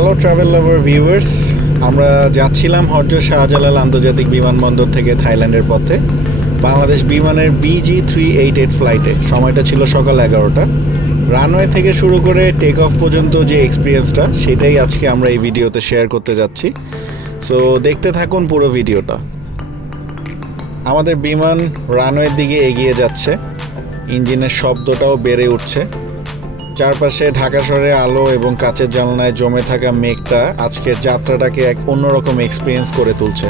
Hello travel লাভার viewers, আমরা যাচ্ছিলাম হযরত শাহজালাল আন্তর্জাতিক বিমানবন্দর থেকে থাইল্যান্ডের পথে বাংলাদেশ বিমানের BG388 ফ্লাইটে। সময়টা ছিল সকাল 11টা। রানওয়ে থেকে শুরু করে টেক অফ পর্যন্ত যে এক্সপিরিয়েন্সটা, সেটাই আজকে আমরা এই ভিডিওতে শেয়ার করতে যাচ্ছি। সো দেখতে থাকুন পুরো ভিডিওটা। আমাদের বিমান রানওয়ের দিকে এগিয়ে যাচ্ছে, ইঞ্জিনের শব্দটাও বেড়ে উঠছে। চারপাশে ঢাকা শহরে আলো এবং কাচের জানলায় জমে থাকা মেঘটা আজকের যাত্রাটাকে এক অন্যরকম এক্সপিরিয়েন্স করে তুলছে।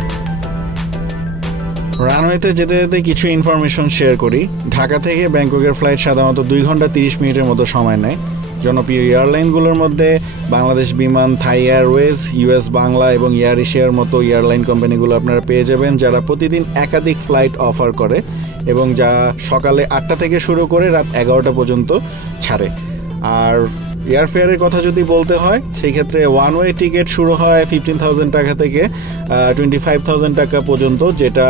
রানওয়েতে যেতে যেতে কিছু ইনফরমেশন শেয়ার করি। ঢাকা থেকে ব্যাংককের ফ্লাইট সাধারণত 2 ঘন্টা 30 মিনিটের মতো সময় নেয়। জনপ্রিয় এয়ারলাইনগুলোর মধ্যে বাংলাদেশ বিমান, থাই এয়ারওয়েজ, US বাংলা এবং এয়ার এশিয়ার মতো এয়ারলাইন কোম্পানিগুলো আপনারা পেয়ে যাবেন, যারা প্রতিদিন একাধিক ফ্লাইট অফার করে এবং যা সকালে 8টা থেকে শুরু করে রাত 11টা পর্যন্ত ছাড়ে। আর এয়ারফেয়ারের কথা যদি বলতে হয়, সেই ক্ষেত্রে ওয়ান ওয়ে টিকিট শুরু হয় 15,000 টাকা থেকে 25,000 টাকা পর্যন্ত, যেটা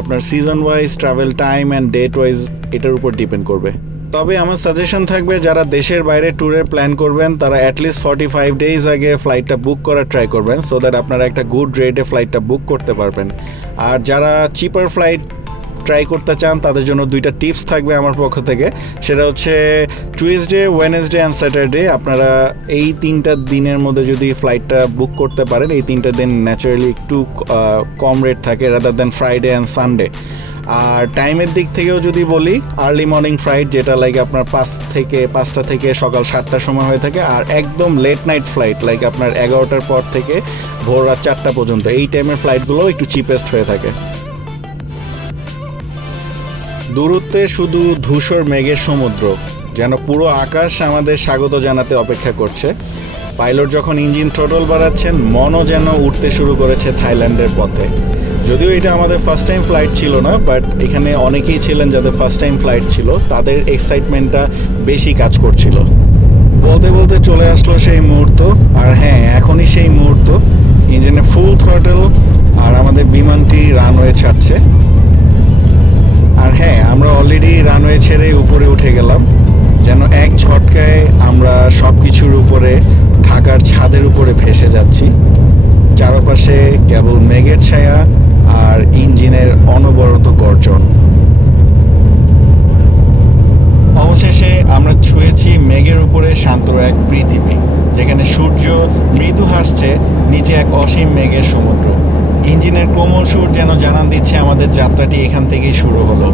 আপনার season wise, travel time and date wise এটার উপর ডিপেন্ড করবে। তবে আমার সাজেশন থাকবে, যারা দেশের বাইরে ট্যুরের প্ল্যান করবেন তারা অ্যাটলিস্ট 45 ডেজ আগে ফ্লাইটটা বুক করার ট্রাই করবেন, সো দ্যাট আপনারা একটা গুড রেটে ফ্লাইটটা বুক করতে পারবেন। আর যারা চিপার ফ্লাইট ট্রাই করতে চান তাদের জন্য 2টা টিপস থাকবে আমার পক্ষ থেকে। সেটা হচ্ছে টুইসডে, ওয়েডনেসডে অ্যান্ড স্যাটারডে। আপনারা এই 3টা দিনের মধ্যে যদি ফ্লাইটটা বুক করতে পারেন, এই 3টা দিন ন্যাচারালি একটু কম রেট থাকে rather than Friday and Sunday. আর টাইমের দিক থেকেও যদি বলি, আর্লি মর্নিং ফ্লাইট যেটা লাইক আপনার 5টা থেকে সকাল 7টার সময় হয়ে থাকে, আর একদম লেট নাইট ফ্লাইট লাইক আপনার 11টার পর থেকে ভোর রাত 4টা পর্যন্ত, এই টাইমের ফ্লাইটগুলো একটু চিপেস্ট হয়ে থাকে। দূরত্বে শুধু ধূসর মেঘের সমুদ্র, যেন পুরো আকাশ আমাদের স্বাগত জানাতে অপেক্ষা করছে। পাইলট যখন ইঞ্জিন থ্রোটল বাড়াচ্ছেন, মনও যেন উঠতে শুরু করেছে থাইল্যান্ডের পথে। যদিও এটা আমাদের ফার্স্ট টাইম ফ্লাইট ছিল না, বাট এখানে অনেকেই ছিলেন যাদের ফার্স্ট টাইম ফ্লাইট ছিল, তাদের এক্সাইটমেন্টটা বেশি কাজ করছিল। বলতে বলতে চলে আসলো সেই মুহূর্ত, আর হ্যাঁ, এখনই সেই মুহূর্ত। ইঞ্জিনে ফুল থ্রোটল আর আমাদের বিমানটি রানওয়ে ছাড়ছে। আর হ্যাঁ, আমরা অলরেডি রানওয়ে ছেড়ে উপরে উঠে গেলাম, যেন এক ঝটকায় আমরা সব কিছুর উপরে, ঢাকার ছাদের উপরে ভেসে যাচ্ছি। চারপাশে কেবল মেঘের ছায়া আর ইঞ্জিনের অনবরত গর্জন। অবশেষে আমরা ছুঁয়েছি মেঘের উপরে শান্ত এক পৃথিবী, যেখানে সূর্য মৃদু হাসছে, নিচে এক অসীম মেঘের সমুদ্র। ইঞ্জিনের কোমল সুর যেন জানান দিচ্ছে আমাদের যাত্রাটি এখান থেকেই শুরু হলো।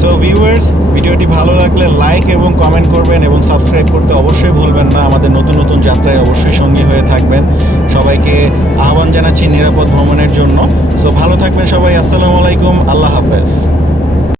সো ভিউয়ার্স, ভিডিওটি ভালো লাগলে লাইক এবং কমেন্ট করবেন এবং সাবস্ক্রাইব করতে অবশ্যই ভুলবেন না। আমাদের নতুন নতুন যাত্রায় অবশ্যই সঙ্গী হয়ে থাকবেন। সবাইকে আহ্বান জানাচ্ছি নিরাপদ ভ্রমণের জন্য। সো ভালো থাকবেন সবাই। আসসালামু আলাইকুম, আল্লাহ হাফেজ।